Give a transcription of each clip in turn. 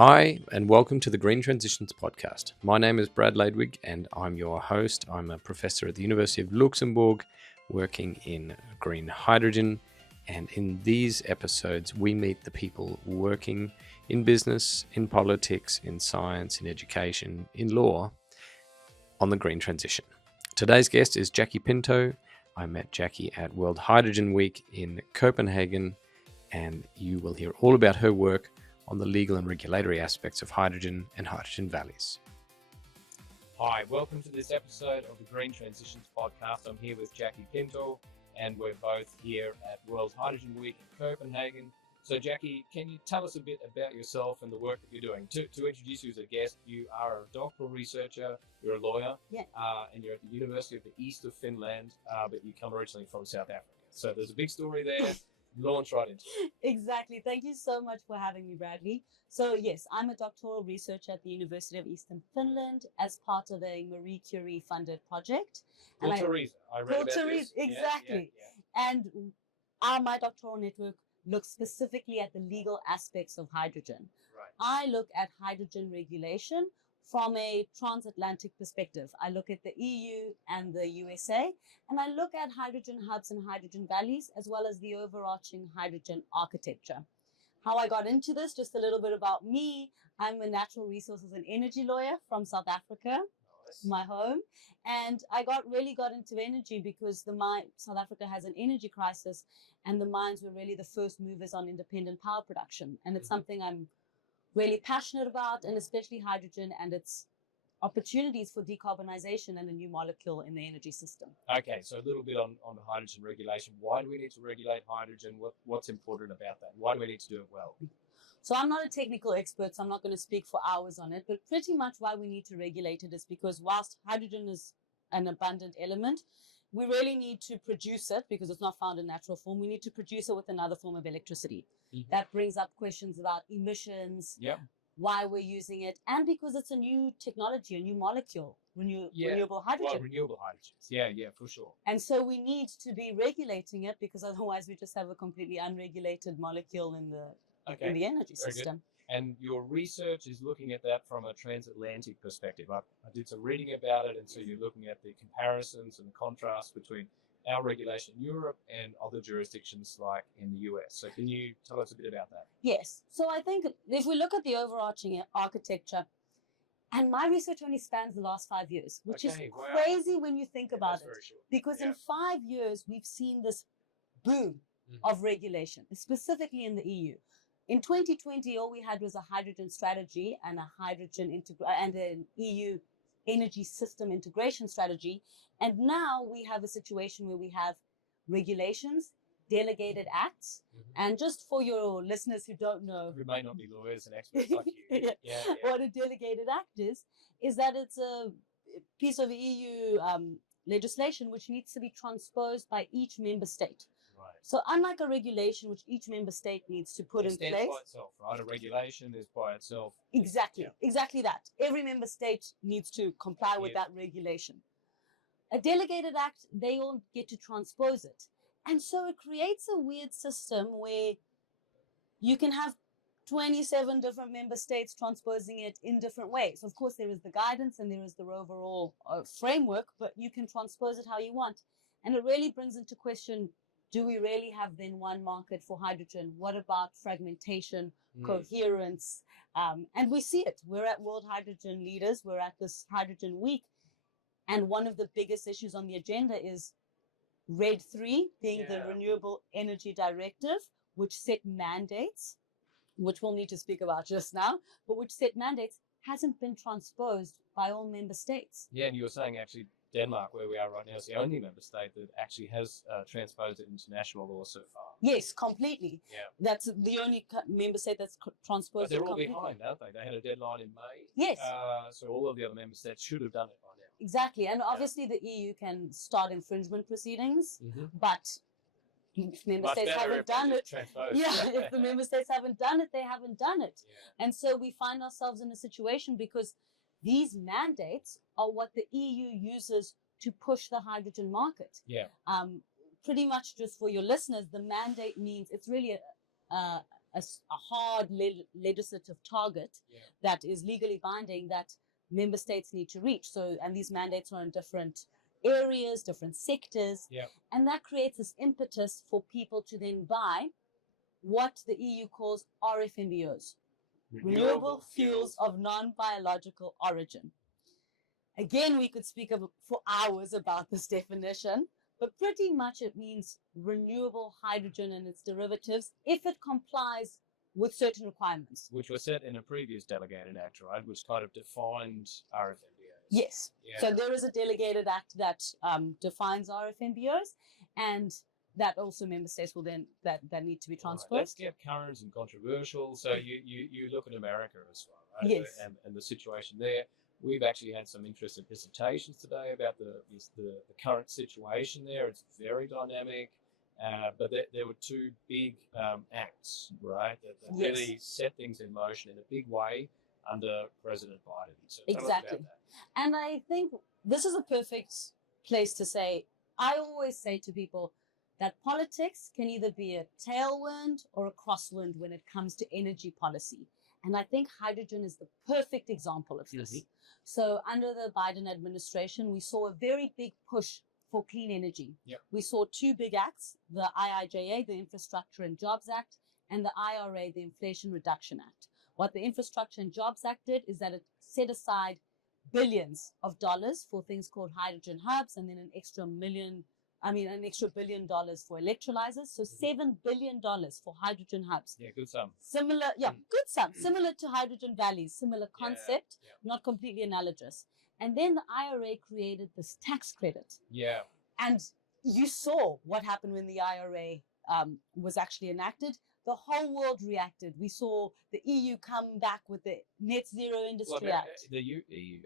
Hi, and welcome to the Green Transitions podcast. My name is Brad Ladewig, and I'm your host. I'm a professor at the University of Luxembourg, working in green hydrogen. And in these episodes, we meet the people working in business, in politics, in science, in education, in law, on the green transition. Today's guest is Jaqueline Pinto. I met Jackie at World Hydrogen Week in Copenhagen, and you will hear all about her work on the legal and regulatory aspects of hydrogen and hydrogen valleys. Hi, welcome to this episode of the Green Transitions podcast. I'm here with Jaqueline Pinto, and we're both here at World Hydrogen Week in Copenhagen. So Jackie, can you tell us a bit about yourself and the work that you're doing? To introduce you as a guest, you are a doctoral researcher, you're a lawyer, and you're at the University of the East of Finland, but you come originally from South Africa. So there's a big story there. Launch right into it. Exactly. Thank you so much for having me, Bradley. So yes, I'm a doctoral researcher at the University of Eastern Finland as part of a Marie Curie funded project. I read about this. Exactly. And my doctoral network looks specifically at the legal aspects of hydrogen. Right. I look at hydrogen regulation from a transatlantic perspective. I look at the EU and the USA, and I look at hydrogen hubs and hydrogen valleys, as well as the overarching hydrogen architecture. How I got into this, just a little bit about me. I'm a natural resources and energy lawyer from South Africa, my home. And I really got into energy because South Africa has an energy crisis, and the mines were really the first movers on independent power production. And it's something I'm really passionate about, and especially hydrogen and its opportunities for decarbonization and a new molecule in the energy system. Okay, so a little bit on the hydrogen regulation. Why do we need to regulate hydrogen? What's important about that? Why do we need to do it well? So I'm not a technical expert, so I'm not going to speak for hours on it, but pretty much why we need to regulate it is because whilst hydrogen is an abundant element, we really need to produce it because it's not found in natural form. We need to produce it with another form of electricity. Mm-hmm. That brings up questions about emissions, why we're using it, and because it's a new technology, a new molecule, renewable hydrogen. Well, renewable hydrogens. Yeah, for sure. And so we need to be regulating it because otherwise we just have a completely unregulated molecule in the energy system. Good. And your research is looking at that from a transatlantic perspective. I did some reading about it, and so you're looking at the comparisons and the contrast between our regulation in Europe and other jurisdictions like in the US. So can you tell us a bit about that? Yes. So I think if we look at the overarching architecture, and my research only spans the last 5 years, which is crazy when you think about it. Because in 5 years, we've seen this boom of regulation, specifically in the EU. In 2020, all we had was a hydrogen strategy and and an EU energy system integration strategy. And now we have a situation where we have regulations, delegated acts, and just for your listeners who don't know, who may not be lawyers and experts like you, what a delegated act is that it's a piece of EU legislation which needs to be transposed by each member state. So unlike a regulation which each member state needs to put in place. It stands by itself, right? A regulation is by itself. Exactly that. Every member state needs to comply with that regulation. A delegated act, they all get to transpose it. And so it creates a weird system where you can have 27 different member states transposing it in different ways. Of course, there is the guidance and there is the overall framework, but you can transpose it how you want. And it really brings into question, do we really have then one market for hydrogen? What about fragmentation, coherence? And we see it. We're at World Hydrogen Leaders. We're at this Hydrogen Week. And one of the biggest issues on the agenda is RED 3, being the Renewable Energy Directive, which set mandates, which we'll need to speak about just now, but which set mandates hasn't been transposed by all member states. Yeah, and you were saying actually Denmark, where we are right now, is the only member state that actually has transposed it into national law so far. Yes, completely. Yeah. That's the only member state that's transposed it. But they're all completely behind, aren't they? They had a deadline in May. Yes. So all of the other member states should have done it by now. Exactly. And obviously the EU can start infringement proceedings, but if member states haven't done it, if the member states haven't done it, they haven't done it. Yeah. And so we find ourselves in a situation because these mandates are what the EU uses to push the hydrogen market. Yeah. Pretty much just for your listeners, the mandate means it's really a hard legislative target that is legally binding that member states need to reach. So, and these mandates are in different areas, different sectors, and that creates this impetus for people to then buy what the EU calls RFNBOs, renewable fuels of non-biological origin. Again, we could speak for hours about this definition, but pretty much it means renewable hydrogen and its derivatives if it complies with certain requirements. Which were set in a previous delegated act, right? Which kind of defined RFNBOs. Yes. Yeah. So there is a delegated act that defines RFNBOs, and that also member states will then that need to be transposed. Right. Let's get current and controversial. So you look at America as well, right? Yes. And the situation there. We've actually had some interesting presentations today about the current situation there. It's very dynamic, but there were two big acts, right, that really set things in motion in a big way under President Biden. So tell us about that. And I think this is a perfect place to say, I always say to people that politics can either be a tailwind or a crosswind when it comes to energy policy. And I think hydrogen is the perfect example of this. So under the Biden administration, we saw a very big push for clean energy. We saw two big acts, the IIJA, the Infrastructure and Jobs Act, and the IRA, the Inflation Reduction Act. What the Infrastructure and Jobs Act did is that it set aside billions of dollars for things called hydrogen hubs, and then an extra $1 billion for electrolyzers. So $7 billion for hydrogen hubs. Yeah, good sum. Similar, good sum. Similar to hydrogen valleys, similar concept, not completely analogous. And then the IRA created this tax credit. Yeah. And you saw what happened when the IRA was actually enacted. The whole world reacted. We saw the EU come back with the Net Zero Industry Act. The EU,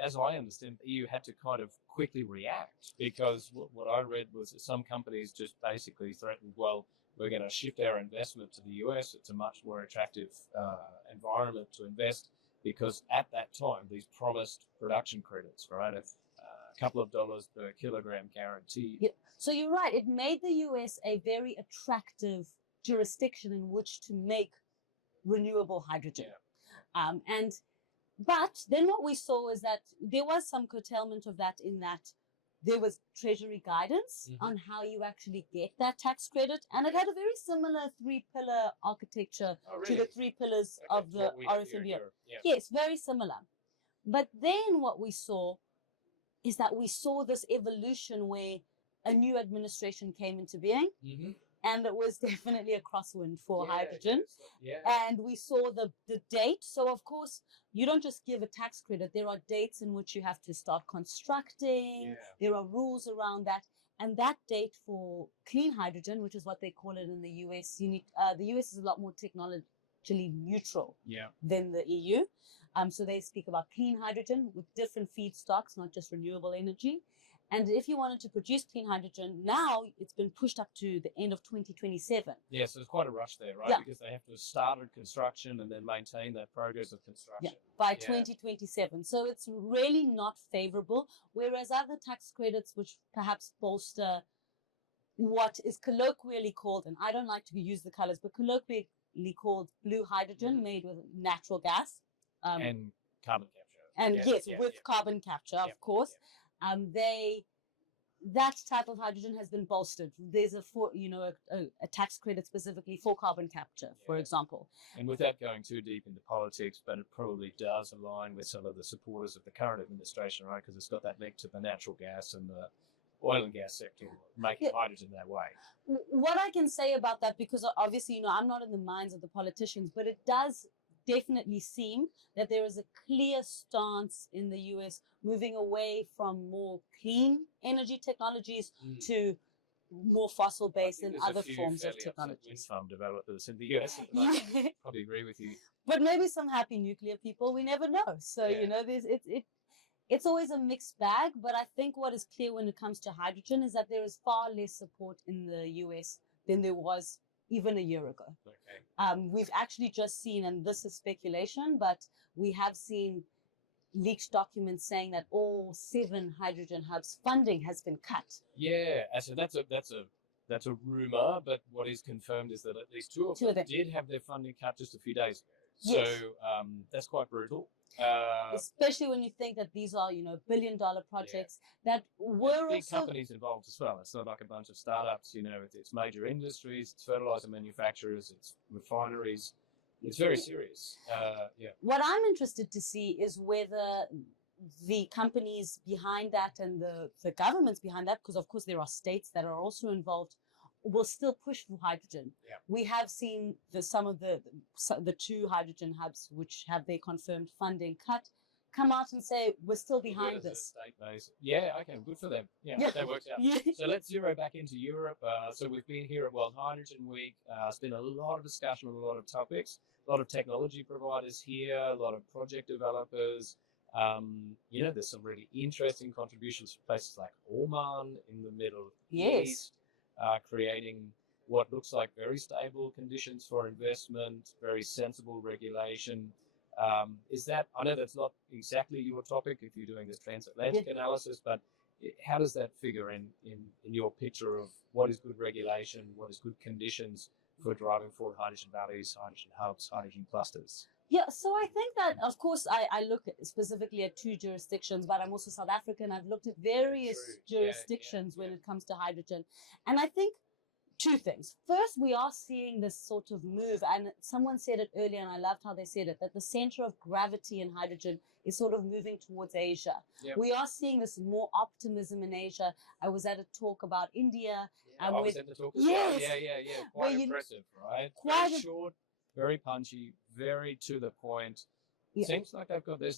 as I understand, the EU had to kind of quickly react because what I read was that some companies just basically threatened, well, we're going to shift our investment to the US. It's a much more attractive environment to invest because at that time, these promised production credits, right, a couple of dollars per kilogram guaranteed. Yeah. So you're right. It made the US a very attractive jurisdiction in which to make renewable hydrogen. But then what we saw is that there was some curtailment of that in that there was Treasury guidance on how you actually get that tax credit. And it had a very similar 3-pillar architecture to the 3 pillars of the RFNBO. Yes, very similar. But then what we saw is that we saw this evolution where a new administration came into being. And it was definitely a crosswind for hydrogen. And we saw the date. So, of course, you don't just give a tax credit. There are dates in which you have to start constructing. There are rules around that. And that date for clean hydrogen, which is what they call it in the US, the US is a lot more technologically neutral than the EU. So they speak about clean hydrogen with different feedstocks, not just renewable energy. And if you wanted to produce clean hydrogen, now it's been pushed up to the end of 2027. Yeah, so there's quite a rush there, right? Because they have to start construction and then maintain that progress of construction. By 2027. So it's really not favorable. Whereas other tax credits, which perhaps bolster what is colloquially called, and I don't like to use the colors, but colloquially called blue hydrogen made with natural gas. And carbon capture. And with carbon capture, of course. That type of hydrogen has been bolstered. There's a tax credit specifically for carbon capture, for example. And without going too deep into politics, but it probably does align with some of the supporters of the current administration, right? Because it's got that link to the natural gas and the oil and gas sector, making hydrogen that way. What I can say about that, because obviously, I'm not in the minds of the politicians, but it does definitely seem that there is a clear stance in the US moving away from more clean energy technologies to more fossil-based and other forms of technologies. Wind farm developers in the US at the moment. Probably agree with you. But maybe some happy nuclear people, we never know. So, it's always a mixed bag. But I think what is clear when it comes to hydrogen is that there is far less support in the US than there was even a year ago. We've actually just seen, and this is speculation, but we have seen leaked documents saying that all 7 hydrogen hubs funding has been cut. Yeah, so that's a that's a rumor, but what is confirmed is that at least two of them did have their funding cut just a few days ago. Yes. So that's quite brutal. Especially when you think that these are, billion-dollar projects that were big also companies involved as well. It's not like a bunch of startups. It's major industries, it's fertilizer manufacturers, it's refineries. It's very serious. What I'm interested to see is whether the companies behind that and the governments behind that, because of course there are states that are also involved, will still push for hydrogen. Yeah. We have seen some of the two hydrogen hubs which have their confirmed funding cut come out and say we're still behind this. State-based. Yeah, okay, good for them. Yeah, that works out. Yeah. So let's zero back into Europe. So we've been here at World Hydrogen Week. It's been a lot of discussion on a lot of topics, a lot of technology providers here, a lot of project developers. There's some really interesting contributions from places like Oman in the Middle East, creating what looks like very stable conditions for investment, very sensible regulation. I know that's not exactly your topic if you're doing this transatlantic analysis, but how does that figure in your picture of what is good regulation, what is good conditions for driving forward hydrogen valleys, hydrogen hubs, hydrogen clusters? Yeah, so I think that, of course, I look specifically at two jurisdictions, but I'm also South African. I've looked at various jurisdictions when it comes to hydrogen. And I think two things. First, we are seeing this sort of move, and someone said it earlier, and I loved how they said it, that the center of gravity in hydrogen is sort of moving towards Asia. Yep. We are seeing this more optimism in Asia. I was at a talk about India. I was at the talk as yes, well. Yeah. Quite impressive, right? Quite very short, very punchy, very to the point. Yeah. Seems like they've got their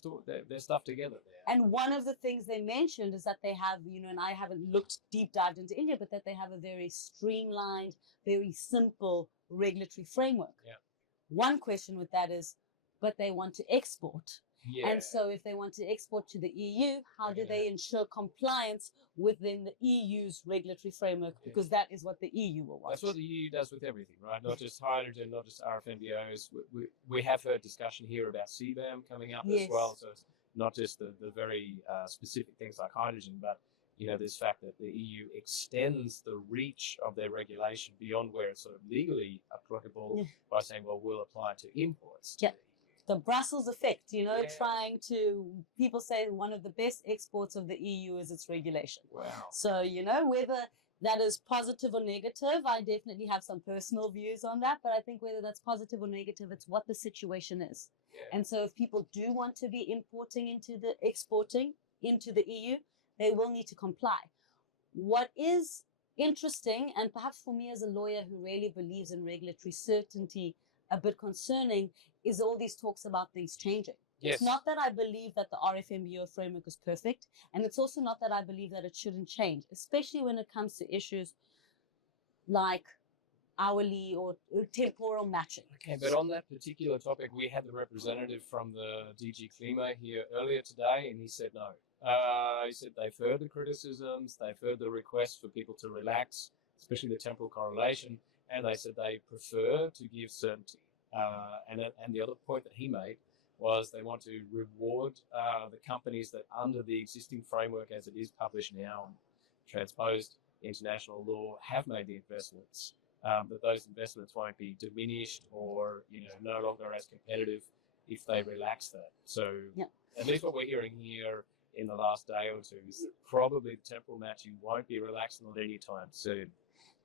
stuff together there. And one of the things they mentioned is that they have, and I haven't looked deep dived into India, but that they have a very streamlined, very simple regulatory framework. Yeah. One question with that is, but they want to export. Yeah. And so if they want to export to the EU, how do they ensure compliance within the EU's regulatory framework? Because that is what the EU will want. That's what the EU does with everything, right? Not just hydrogen, not just RFNBOs. We have heard discussion here about CBAM coming up as well. So it's not just the very specific things like hydrogen, but this fact that the EU extends the reach of their regulation beyond where it's sort of legally applicable by saying, well, we'll apply to imports. Yeah. The Brussels effect, trying to, people say one of the best exports of the EU is its regulation. Wow. So, whether that is positive or negative, I definitely have some personal views on that, but I think whether that's positive or negative, it's what the situation is. Yeah. And so if people do want to be exporting into the EU, they will need to comply. What is interesting, and perhaps for me as a lawyer who really believes in regulatory certainty, a bit concerning, is all these talks about things changing. Yes. It's not that I believe that the RFNBO framework is perfect, and it's also not that I believe that it shouldn't change, especially when it comes to issues like hourly or temporal matching. Okay, but on that particular topic, we had the representative from the DG Klima here earlier today, and he said no. He said they've heard the criticisms, they've heard the requests for people to relax, especially the temporal correlation, and they said they prefer to give certainty. And the other point that he made was they want to reward the companies that under the existing framework as it is published now, transposed international law, have made the investments, that those investments won't be diminished or no longer as competitive if they relax that. So at least what we're hearing here in the last day or two is that probably the temporal matching won't be relaxed not anytime soon.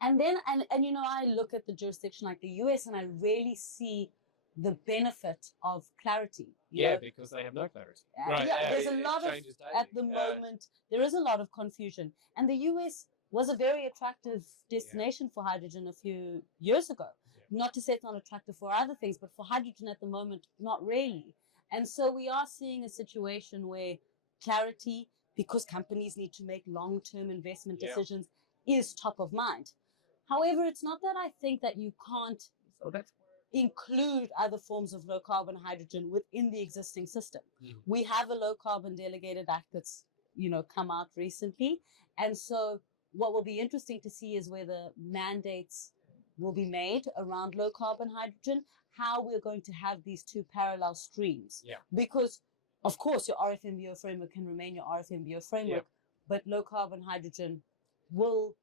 And then, and I look at the jurisdiction like the US and I really see the benefit of clarity. Because they have no clarity. Right. There's a lot of, at the moment, there is a lot of confusion. And the US was a very attractive destination for hydrogen a few years ago. Yeah. Not to say it's not attractive for other things, but for hydrogen at the moment, not really. And so we are seeing a situation where clarity, because companies need to make long-term investment decisions, is top of mind. However, it's not that I think that you can't include other forms of low carbon hydrogen within the existing system. We have a low carbon delegated act that's, come out recently. And so what will be interesting to see is whether mandates will be made around low carbon hydrogen, how we're going to have these two parallel streams. Yeah. Because, of course, your RFNBO framework can remain your RFNBO framework, but low carbon hydrogen will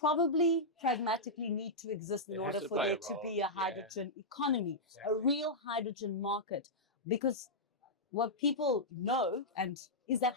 probably pragmatically need to exist in It order has to for play there a to role. be a hydrogen economy, Exactly. a real hydrogen market. Because what people know is that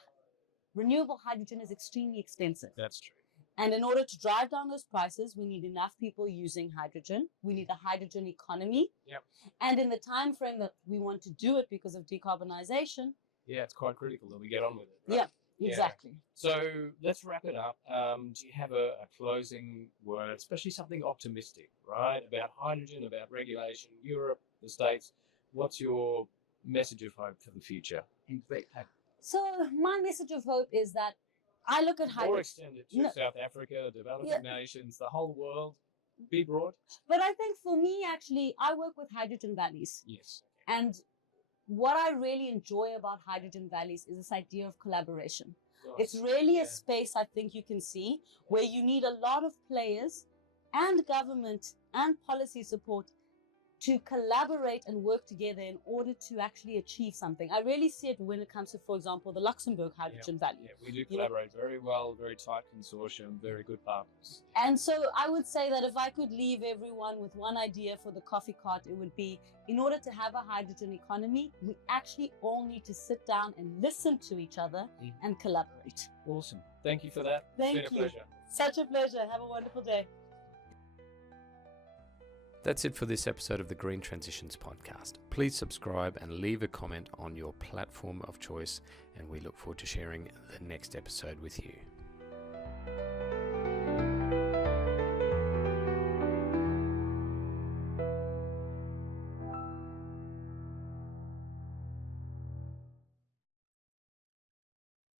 renewable hydrogen is extremely expensive. That's true. And in order to drive down those prices, we need enough people using hydrogen. We need a hydrogen economy. Yep. And in the time frame that we want to do it because of decarbonization. Yeah, it's quite critical that we get on with it. Right? Yeah, exactly. So let's wrap it up. Do you have a closing word, especially something optimistic, right? About hydrogen, about regulation, Europe, the States. What's your message of hope for the future? So my message of hope is that I look at hydrogen. Or extend it to South Africa, developing nations, the whole world. Be broad. But I think for me, actually, I work with hydrogen valleys. Yes. And what I really enjoy about hydrogen valleys is this idea of collaboration. Nice. It's really a space I think you can see where you need a lot of players and government and policy support to collaborate and work together in order to actually achieve something. I really see it when it comes to, for example, the Luxembourg Hydrogen Valley. Yeah, we do collaborate very well, very tight consortium, very good partners. And so I would say that if I could leave everyone with one idea for the coffee cart, it would be, in order to have a hydrogen economy, we actually all need to sit down and listen to each other and collaborate. Awesome. Thank you for that. Thank it's been you. a pleasure. Such a pleasure. Have a wonderful day. That's it for this episode of the Green Transitions podcast. Please subscribe and leave a comment on your platform of choice, and we look forward to sharing the next episode with you.